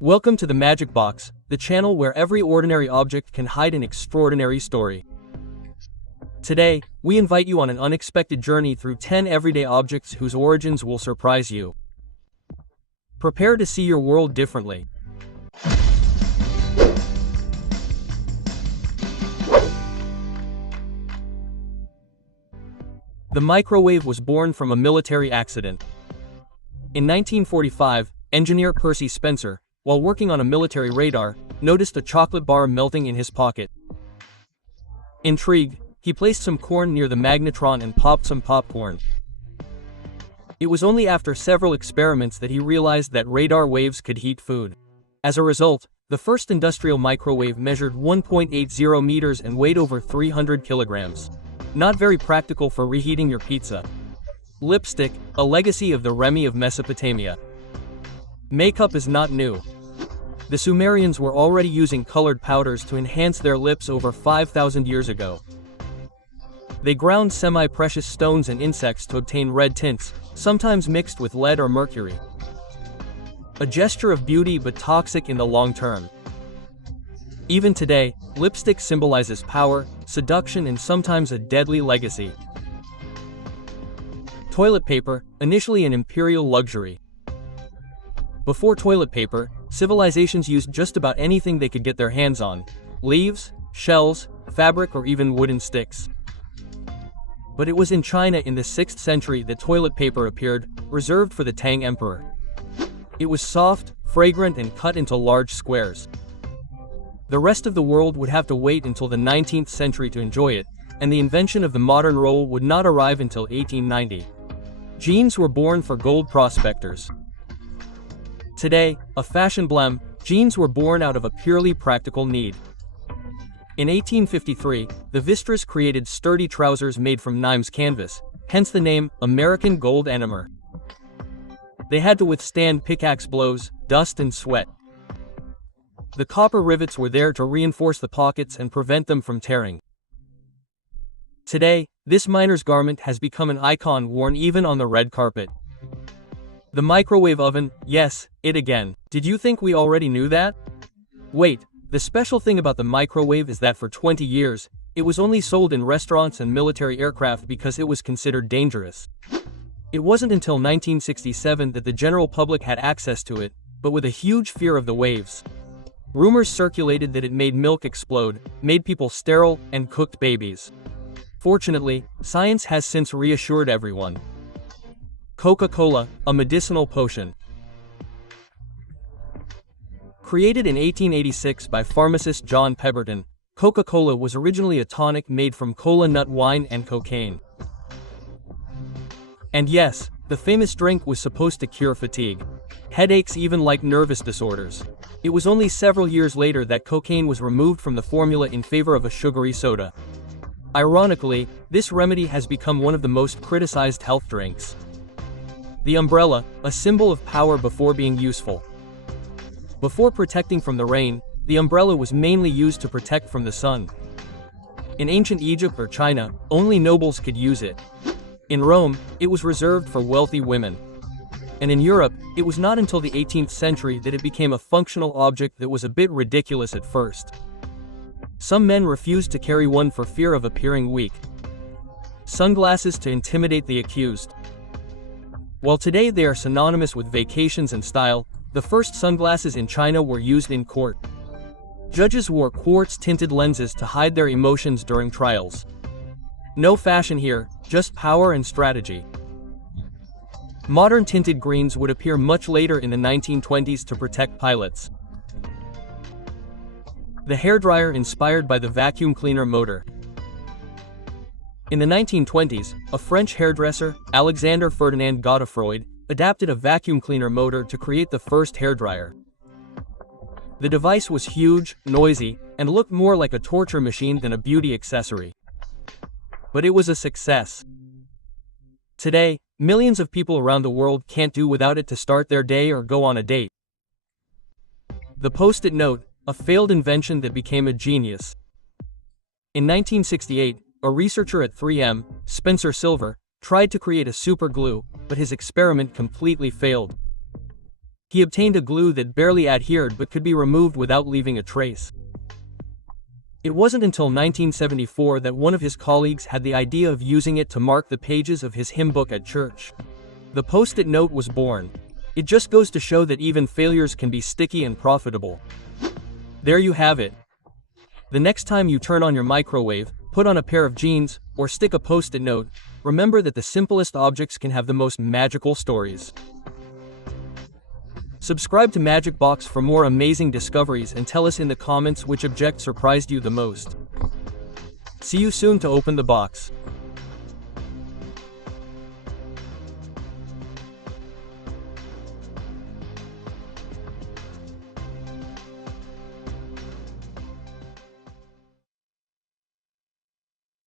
Welcome to the Magic Box, the channel where every ordinary object can hide an extraordinary story. Today, we invite you on an unexpected journey through 10 everyday objects whose origins will surprise you. Prepare to see your world differently. The microwave was born from a military accident. In 1945, engineer Percy Spencer, while working on a military radar, noticed a chocolate bar melting in his pocket. Intrigued, he placed some corn near the magnetron and popped some popcorn. It was only after several experiments that he realized that radar waves could heat food. As a result, the first industrial microwave measured 1.80 meters and weighed over 300 kilograms. Not very practical for reheating your pizza. Lipstick, a legacy of the Remy of Mesopotamia. Makeup is not new. The Sumerians were already using colored powders to enhance their lips over 5,000 years ago. They ground semi-precious stones and insects to obtain red tints, sometimes mixed with lead or mercury. A gesture of beauty but toxic in the long term. Even today, lipstick symbolizes power, seduction, and sometimes a deadly legacy. Toilet paper, initially an imperial luxury. Before toilet paper, civilizations used just about anything they could get their hands on: leaves, shells, fabric, or even wooden sticks. But it was in China in the 6th century that toilet paper appeared, reserved for the Tang Emperor. It was soft, fragrant, and cut into large squares. The rest of the world would have to wait until the 19th century to enjoy it, and the invention of the modern roll would not arrive until 1890. Jeans were born for gold prospectors. Today, a fashion blem, jeans were born out of a purely practical need. In 1853, the Vistras created sturdy trousers made from Nimes canvas, hence the name American Gold Enamer. They had to withstand pickaxe blows, dust, and sweat. The copper rivets were there to reinforce the pockets and prevent them from tearing. Today, this miner's garment has become an icon worn even on the red carpet. The microwave oven, yes, it again. Did you think we already knew that? Wait, the special thing about the microwave is that for 20 years, it was only sold in restaurants and military aircraft because it was considered dangerous. It wasn't until 1967 that the general public had access to it, but with a huge fear of the waves. Rumors circulated that it made milk explode, made people sterile, and cooked babies. Fortunately, science has since reassured everyone. Coca-Cola, a medicinal potion. Created in 1886 by pharmacist John Pemberton, Coca-Cola was originally a tonic made from cola nut wine and cocaine. And yes, the famous drink was supposed to cure fatigue, headaches, even like nervous disorders. It was only several years later that cocaine was removed from the formula in favor of a sugary soda. Ironically, this remedy has become one of the most criticized health drinks. The umbrella, a symbol of power before being useful. Before protecting from the rain, the umbrella was mainly used to protect from the sun. In ancient Egypt or China, only nobles could use it. In Rome, it was reserved for wealthy women. And in Europe, it was not until the 18th century that it became a functional object that was a bit ridiculous at first. Some men refused to carry one for fear of appearing weak. Sunglasses to intimidate the accused. While today they are synonymous with vacations and style, the first sunglasses in China were used in court. Judges wore quartz-tinted lenses to hide their emotions during trials. No fashion here, just power and strategy. Modern tinted greens would appear much later in the 1920s to protect pilots. The hairdryer inspired by the vacuum cleaner motor. In the 1920s, a French hairdresser, Alexander Ferdinand Godefroy, adapted a vacuum cleaner motor to create the first hairdryer. The device was huge, noisy, and looked more like a torture machine than a beauty accessory. But it was a success. Today, millions of people around the world can't do without it to start their day or go on a date. The Post-it note, a failed invention that became a genius. In 1968, a researcher at 3M, Spencer Silver, tried to create a super glue, but his experiment completely failed. He obtained a glue that barely adhered but could be removed without leaving a trace. It wasn't until 1974 that one of his colleagues had the idea of using it to mark the pages of his hymn book at church. The Post-it note was born. It just goes to show that even failures can be sticky and profitable. There you have it. The next time you turn on your microwave, put on a pair of jeans, or stick a Post-it note, remember that the simplest objects can have the most magical stories. Subscribe to Magic Box for more amazing discoveries and tell us in the comments which object surprised you the most. See you soon to open the box.